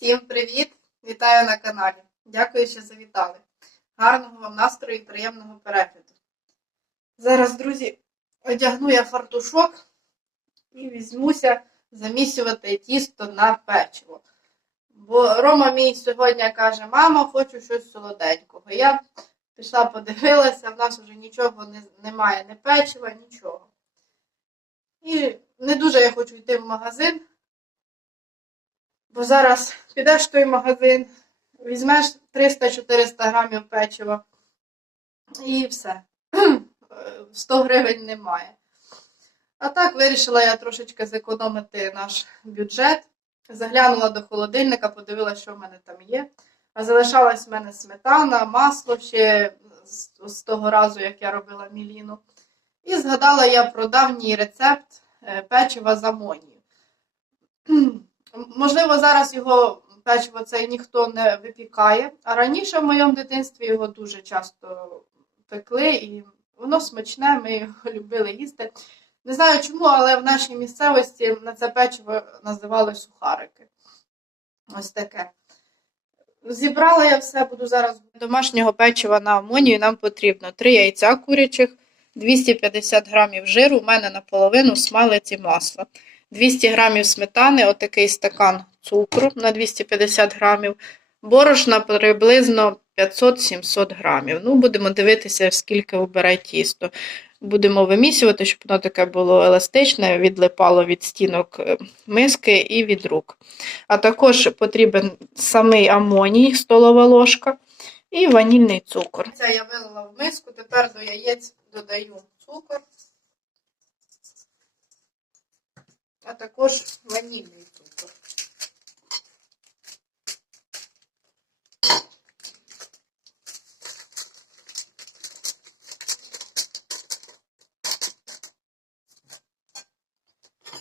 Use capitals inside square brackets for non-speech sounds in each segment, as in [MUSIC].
Всім привіт! Вітаю на каналі. Дякую, що завітали. Гарного вам настрою і приємного перегляду. Зараз, друзі, одягну я фартушок і візьмуся замісювати тісто на печиво. Бо Рома мій сьогодні каже: мама, хочу щось солоденького. Я пішла, подивилася, в нас вже нічого не, немає, ні печива, нічого. І не дуже я хочу йти в магазин. Бо зараз підеш в той магазин, візьмеш 300-400 грамів печива і все. [CLEARS THROAT] 100 гривень немає. А так вирішила я трошечки зекономити наш бюджет. Заглянула до холодильника, подивилася, що в мене там є. А залишалась в мене сметана, масло ще з, того разу, як я робила міліну. І згадала я про давній рецепт е, печива з амонію. [CLEARS THROAT] Можливо, зараз його печиво цей ніхто не випікає, а раніше в моєму дитинстві його дуже часто пекли, і воно смачне, ми його [LAUGHS] любили їсти. Не знаю чому, але в нашій місцевості на це печиво називали сухарики. Ось таке. Зібрала я все, буду зараз домашнього печива на амонію. Нам потрібно 3 яйця курячих, 250 грамів жиру, у мене наполовину смалець і масло. 200 грамів сметани, отакий стакан цукру на 250 грамів, борошна приблизно 500-700 грамів. Ну, будемо дивитися, скільки обере тісто. Будемо вимісювати, щоб воно таке було еластичне, відлипало від стінок е, миски і від рук. А також потрібен самий амоній, столова ложка, і ванільний цукор. Це я вилила в миску, тепер до яєць додаю цукор. А також ванільний цукор.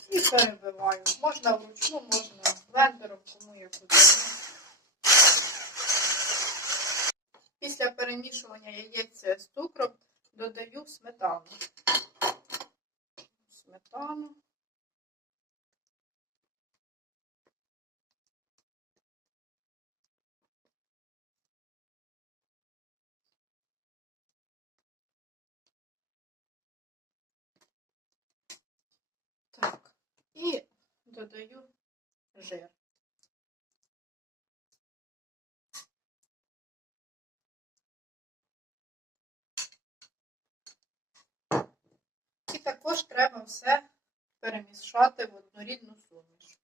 І перебиваю. Можна вручну, можна блендером, кому як удобно. Після перемішування яєць з цукром додаю сметану. Сметану. Додаю жир. І також треба все перемішати в однорідну суміш.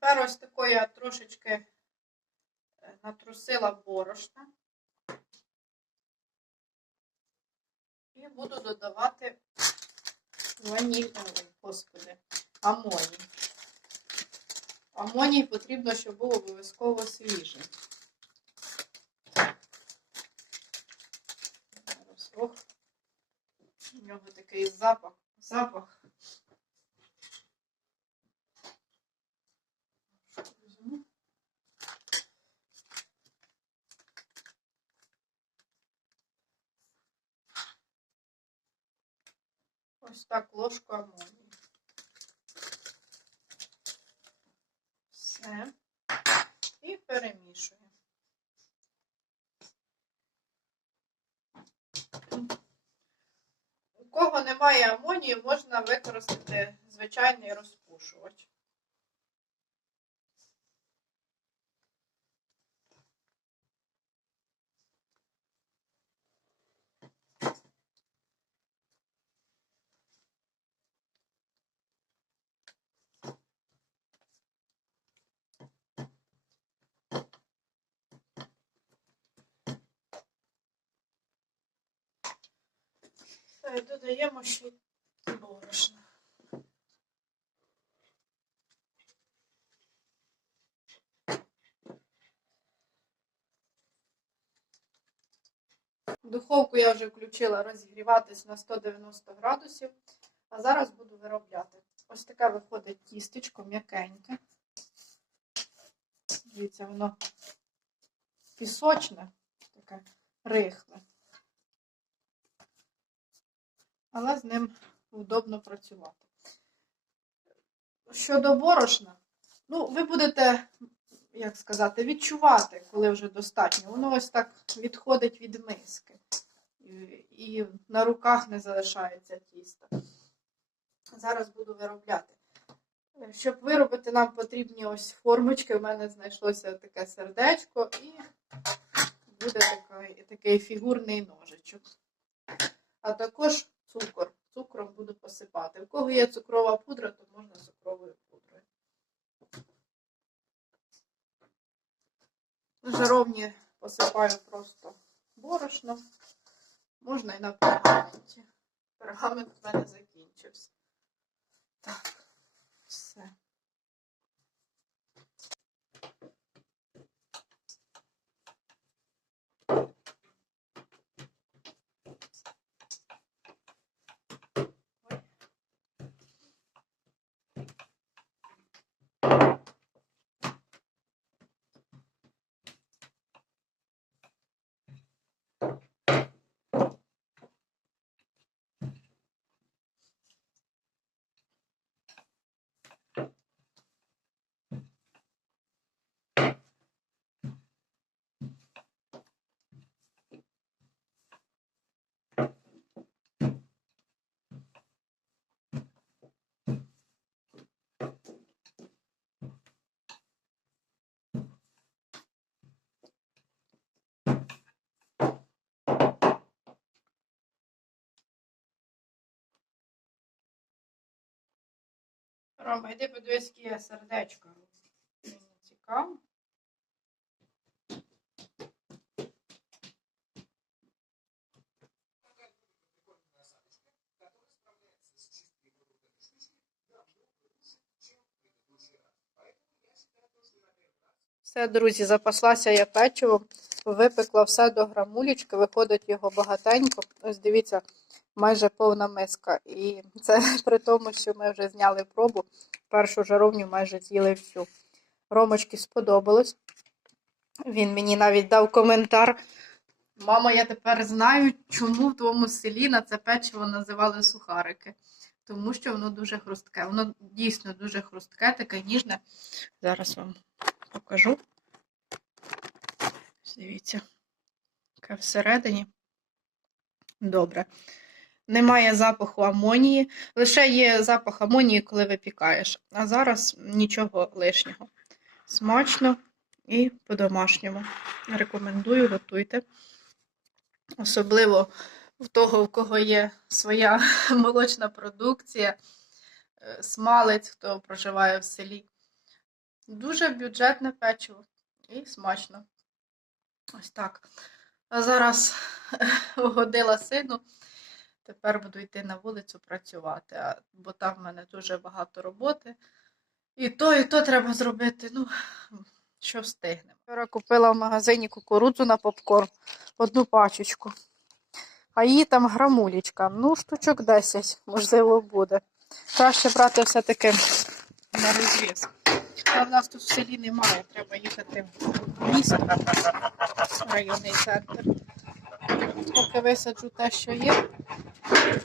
Тепер ось такою я трошечки е, натрусила борошна. І буду додавати ваніль, господи, амоній. Амоній потрібно, щоб був обов'язково свіжий. Ох, у нього такий запах. Запах. Візьму. Ось так ложку амонії. Все. І перемішуємо. У кого немає амонії, можна використати звичайний розпушувач. Додаємо ще й борошно. Духовку я вже включила розігріватись на 190 градусів, а зараз буду виробляти. Ось таке виходить тістечко м'якеньке. Дивіться, воно пісочне, таке рихле. Але з ним удобно працювати. Щодо борошна, ну, ви будете, як сказати, відчувати, коли вже достатньо. Воно ось так відходить від миски. І, на руках не залишається тіста. Зараз буду виробляти. Щоб виробити, нам потрібні ось формочки. У мене знайшлося таке сердечко і буде такий, такий фігурний ножичок. А також цукор. Цукром буду посипати. У кого є цукрова пудра, то можна цукровою пудрою. В жаровні посипаю просто борошно. Можна і на пергаменті. Пергамент в мене закінчився. Так, все. Рома, йди подивись, які я сердечко. Мені цікаво. Все, друзі, запаслася я печивом, випекла все до грамулечки, виходить його багатенько. Ось дивіться, майже повна миска. І це [LAUGHS] при тому, що ми вже зняли пробу. Першу жаровню майже з'їли всю. Ромочки сподобалось. Він мені навіть дав коментар. Мама, я тепер знаю, чому в твоєму селі на це печиво називали сухарики. Тому що воно дуже хрустке. Воно дійсно дуже хрустке, таке ніжне. Зараз вам покажу. Дивіться, яке всередині. Добре. Немає запаху амонії. Лише є запах амонії, коли випікаєш. А зараз нічого лишнього. Смачно і по-домашньому. Рекомендую, готуйте. Особливо в того, в кого є своя [LAUGHS] молочна продукція, е, смалець, хто проживає в селі. Дуже бюджетне печиво і смачно. Ось так. А зараз [LAUGHS] угодила сину. Тепер буду йти на вулицю працювати, бо там в мене дуже багато роботи. І то, і то треба зробити. Ну, що встигнемо. Вчора купила в магазині кукурудзу на попкорн, одну пачечку. А її там грамулечка. Ну, штучок 10, можливо, буде. Краще брати все-таки на розв'яз. А в нас тут в селі немає, треба їхати в місто, в районний центр. Поки висаджу те, що є.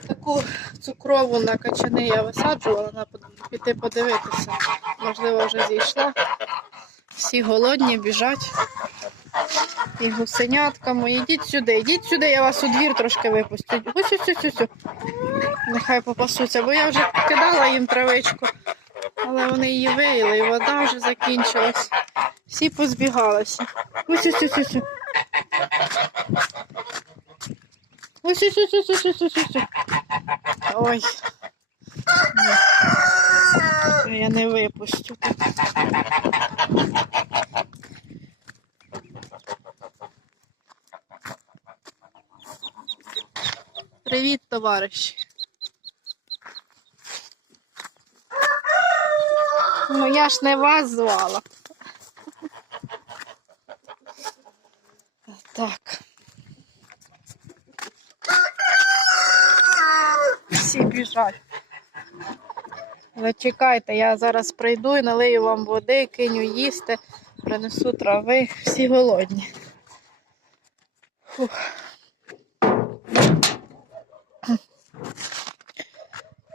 Таку цукрову на качани я висаджувала, на піти подивитися. Можливо, вже зійшла. Всі голодні, біжать. І гусенятка мої. Йдіть сюди, йдіть сюди, я вас у двір трошки випустю. Ось ось ось. ось. Нехай попасуться, бо я вже кидала їм травичку, але вони її виїли, і вода вже закінчилась. Всі позбігалися. Ось ось ось ось. Ось ось ось ось ось ось ось. Ой. Ні. Я не випустю так. Привіт, товариші. Ну я ж не вас звала. Так. Всі біжать. Зачекайте, я зараз прийду і налию вам води, киню їсти, принесу трави. Всі голодні. Фух.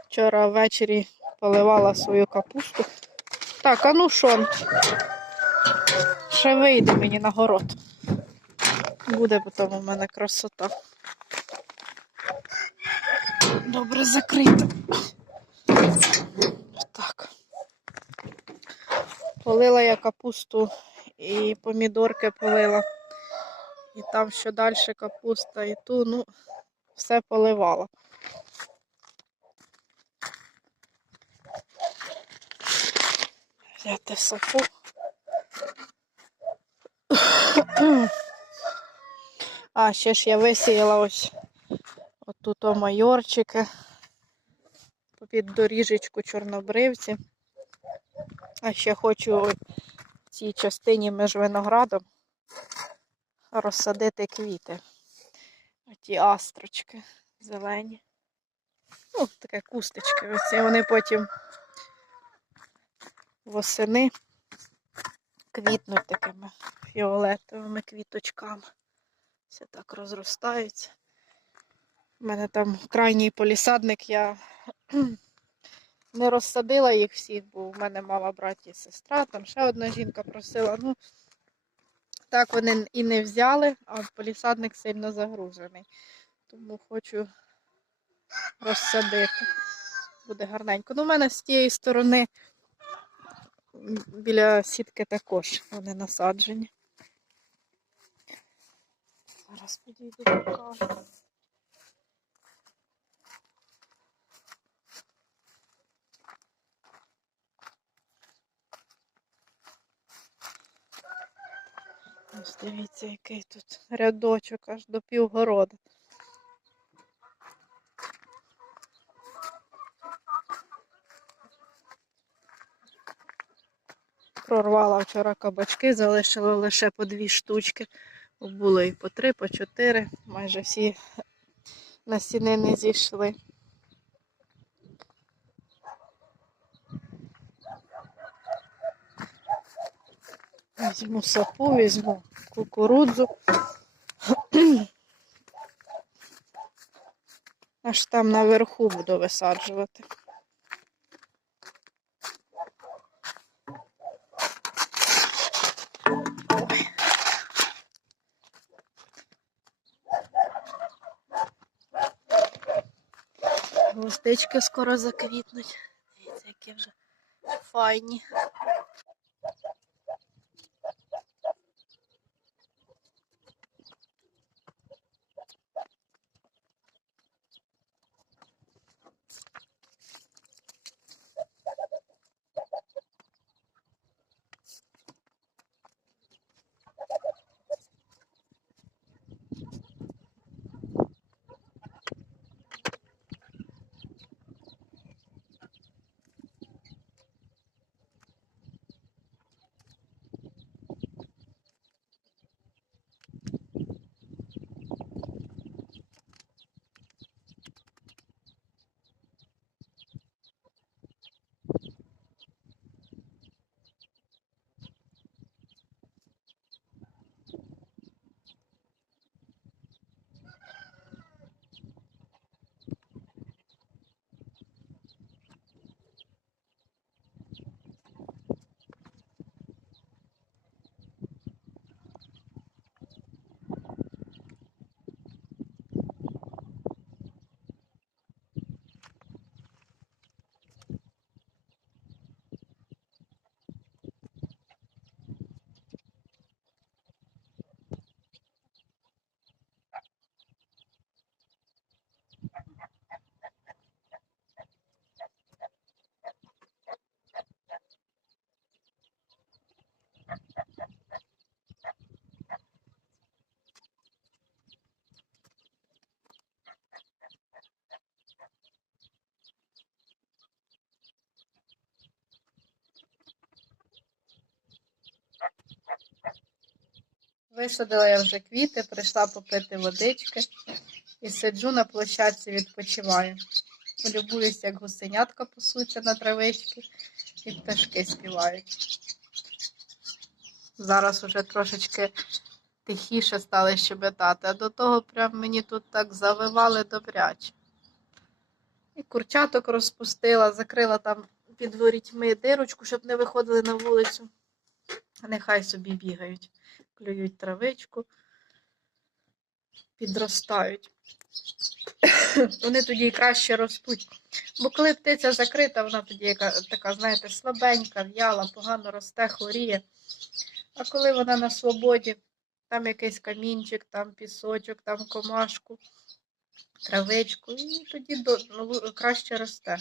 Вчора ввечері поливала свою капусту. Так, а ну що? Ще вийде мені на город. Буде потім у мене красота. Добре закрито. Так. Полила я капусту і помідорки полила. І там що далі капуста, і ту, ну, все поливала. Взяти сапу. А, ще ж я висіяла ось отут о майорчики, під доріжечку чорнобривці. А ще хочу в цій частині між виноградом розсадити квіти. Оті астрочки зелені. Ну, таке кусточки. Оці вони потім восени квітнуть такими фіолетовими квіточками. Все так розростаються. У мене там крайній полісадник, я [CLEARS THROAT] не розсадила їх всіх, бо в мене мала брат і сестра, там ще одна жінка просила. Ну, так вони і не взяли, а полісадник сильно загружений. Тому хочу розсадити. Буде гарненько. Ну, у мене з тієї сторони біля сітки також вони насаджені. Зараз підійду покажу. Ось дивіться, який тут рядочок аж до півгорода. Прорвала вчора кабачки, залишила лише по дві штучки. Було і по три, по чотири. Майже всі насіни не зійшли. Візьму сапу, візьму кукурудзу. Аж там наверху буду висаджувати. Гвоздички скоро заквітнуть. Дивіться, які вже файні. Висадила я вже квіти, прийшла попити водички і сиджу на площадці, відпочиваю. Полюбуюсь, як гусенятка пасуться на травички і пташки співають. Зараз уже трошечки тихіше стали щебетати, а до того прям мені тут так завивали добряче. І курчаток розпустила, закрила там під ворітьми дирочку, щоб не виходили на вулицю. Нехай собі бігають клюють травичку, підростають. Вони тоді краще ростуть. Бо коли птиця закрита, вона тоді яка, така, знаєте, слабенька, в'яла, погано росте, хворіє. А коли вона на свободі, там якийсь камінчик, там пісочок, там комашку, травичку, і тоді до, ну, краще росте.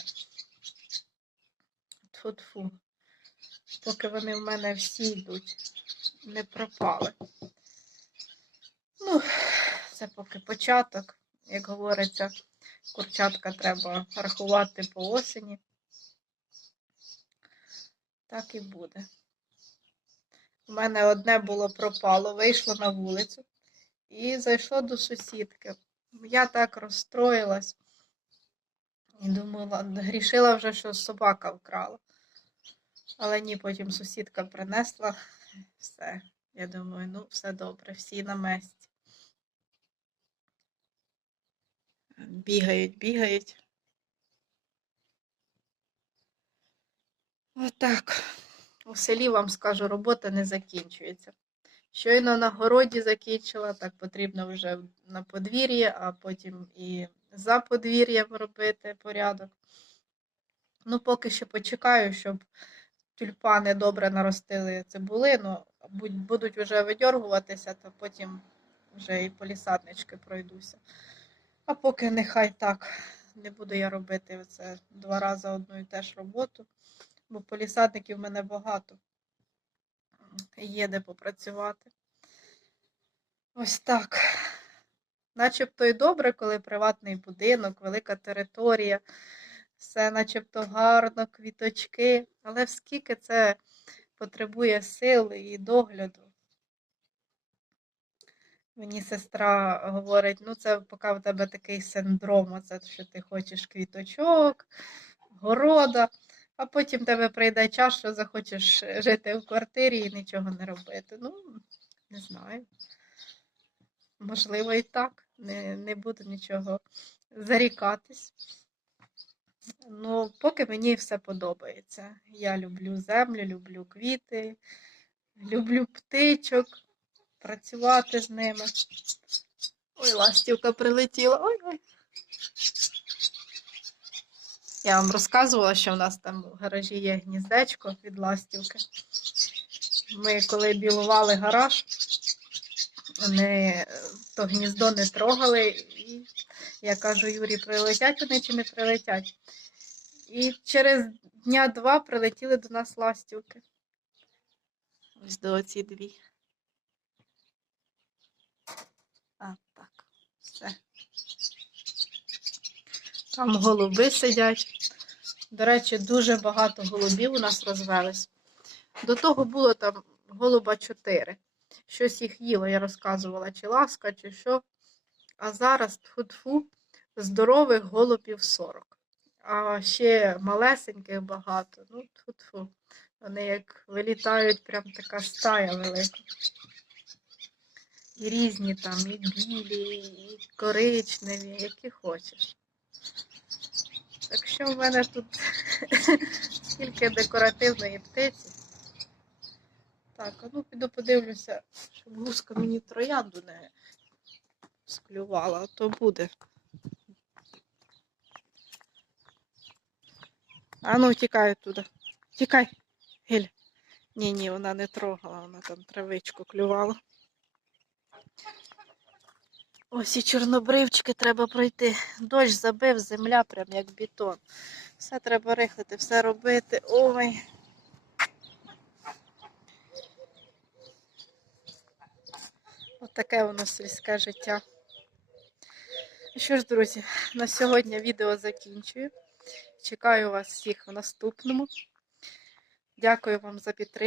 Тфу-тфу. Поки вони в мене всі йдуть не пропали. Ну, це поки початок. Як говориться, курчатка треба рахувати по осені. Так і буде. У мене одне було пропало, вийшло на вулицю і зайшло до сусідки. Я так розстроїлась і думала, грішила вже, що собака вкрала. Але ні, потім сусідка принесла все. Я думаю, ну, все добре, всі на місці. Бігають, бігають. Отак. У селі вам скажу, робота не закінчується. Щойно на городі закінчила, так потрібно вже на подвір'ї, а потім і за подвір'ям робити порядок. Ну, поки що почекаю, щоб тюльпани добре наростили цибулину, будуть вже видьоргуватися, то потім вже і полісаднички пройдуся. А поки нехай так, не буду я робити це два рази одну і теж роботу, бо полісадників в мене багато. Є де попрацювати. Ось так. Начебто і добре, коли приватний будинок, велика територія, все начебто гарно, квіточки, але скільки це потребує сил і догляду. Мені сестра говорить, ну це поки в тебе такий синдром, оце, що ти хочеш квіточок, города, а потім тебе прийде час, що захочеш жити в квартирі і нічого не робити. Ну, не знаю. Можливо, і так. Не, не буду нічого зарікатись. Ну, поки мені все подобається. Я люблю землю, люблю квіти, люблю птичок, працювати з ними. Ой, ластівка прилетіла. Ой-ой. Я вам розказувала, що в нас там в гаражі є гніздечко від ластівки. Ми коли білували гараж, вони то гніздо не трогали, і я кажу, Юрій, прилетять вони чи не прилетять. І через дня два прилетіли до нас ластівки. Ось до оці дві. А, так, все. Там голуби сидять. До речі, дуже багато голубів у нас розвелись. До того було там голуба чотири. Щось їх їло, я розказувала, чи ласка, чи що. А зараз тфу-тфу, здорових голубів 40. А ще малесеньких багато. Ну, тфу-тфу. Вони як вилітають, прям така стая велика. І різні там, і білі, і коричневі, які хочеш. Так що в мене тут [LAUGHS] скільки декоративної птиці. Так, а ну піду подивлюся, щоб гуска мені троянду не склювала, а то буде. А ну, тікай туди. Тікай, Гель. Ні, ні, вона не трогала, вона там травичку клювала. Ось і чорнобривчики треба пройти. Дощ забив, земля прям як бетон. Все треба рихлити, все робити. Ой. Отаке воно сільське життя. Ну Що ж, друзі, на сьогодні відео закінчую. Чекаю вас всіх в наступному. Дякую вам за підтримку.